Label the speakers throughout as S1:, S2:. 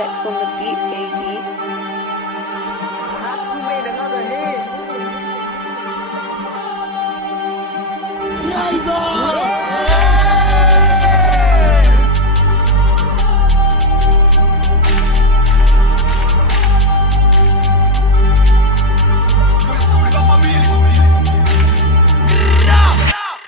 S1: Flex on the beat, baby.
S2: Hatch, we made another hit.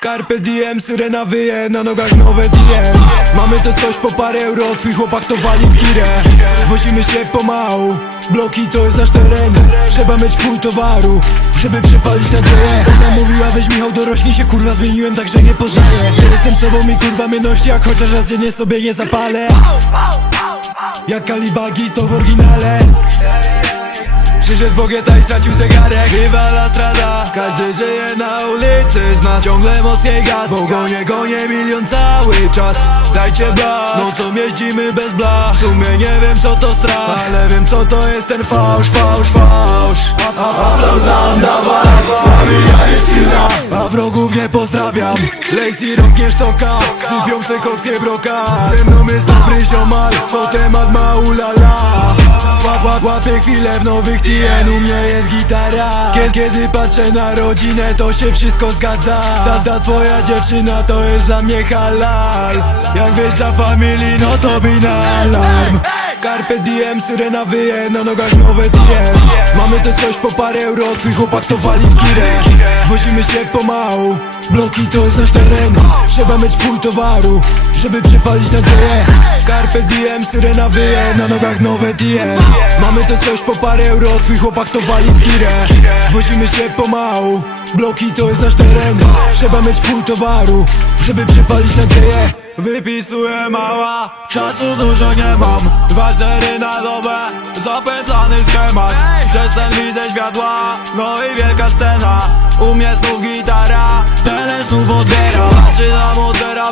S3: Carpe diem, syrena wyje, na nogach nowe diem Mamy to coś po parę euro, twój chłopak to wali w girę. Wozimy się pomału, bloki to jest nasz teren. Trzeba mieć full towaru, żeby przepalić nadzieję Ona mówiła weź Michał dorośnij się, kurwa zmieniłem tak, że nie poznaję. Że jestem sobą i kurwa nosi, jak chociaż raz dziennie sobie nie zapalę. Jak kalibagi to w oryginale Przyszedł Bogieta i stracił zegarek. Chyba la strada. Każdy żyje na ulicy z nas Ciągle mocniej gaz. Bo gonie, gonie milion cały czas. Dajcie blask. Nocą jeździmy bez blach W sumie nie wiem co to strach. Ale wiem co to jest ten fałsz, fałsz, fałsz. Aplauz nam dawaj Familia jest silna A wrogów nie pozdrawiam. Lazy rocknie sztoka Sypią se koksje broka Ze mną jest dobry ziomal. Co temat ma ulala Łap, łap, łapię chwilę w nowych TN U mnie jest gitara. Kiedy, kiedy patrzę na rodzinę to się wszystko zgadza. Ta, ta twoja dziewczyna to jest dla mnie halal. Jak wiesz za family no to by na alarm. Carpe diem, syrena wyje, na nogach nowe diem Mamy to coś po parę euro, twój chłopak to wali w girę. Wozimy się pomału, bloki to jest nasz teren. Trzeba mieć full towaru, żeby przepalić nadzieję Diem, syrena wyje, na nogach nowe diem Mamy to coś po parę euro, twój chłopak to wali w girę. Wozimy się pomału, bloki to jest nasz teren. Trzeba mieć full towaru, żeby przepalić nadzieję. Wypisuję mała, czasu dużo nie mam. Dwa zery na dobę, zapętlany schemat. Przez sen widzę światła, no i wielka scena. U mnie znów gitara, tyle znów odbiera Zaczynam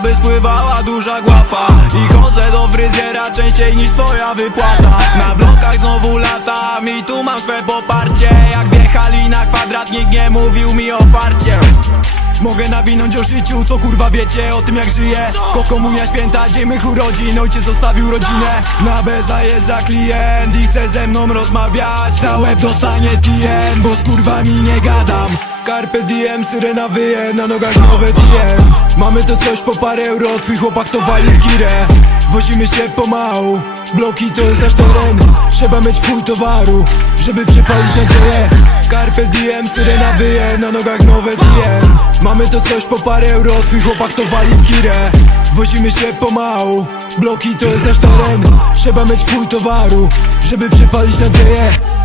S3: od zera, by spływała duża głapa I chodzę do fryzjera częściej niż twoja wypłata. Na blokach znowu latam i tu mam swe poparcie. Jak wjechali na kwadrat, nikt nie mówił mi o farcie. Mogę nawinąć o życiu, co kurwa wiecie o tym jak żyję. Ko komunia święta, dzień mych urodzin, ojciec zostawił rodzinę. Na B zajeżdża klient i chce ze mną rozmawiać. Na łeb dostanie TN, bo z kurwami nie gadam. Carpe diem, syrena wyje, na nogach nowe diem Mamy to coś po parę euro, twój chłopak to wali girę. Wozimy się pomału, bloki to jest nasz teren. Trzeba mieć full towaru, żeby przepalić nadzieję. Carpe diem, syrena wyje, na nogach nowe diem Mamy to coś po parę euro, twój chłopak to wali w girę. Wozimy się pomału, bloki to jest nasz teren. Trzeba mieć full towaru, żeby przepalić nadzieję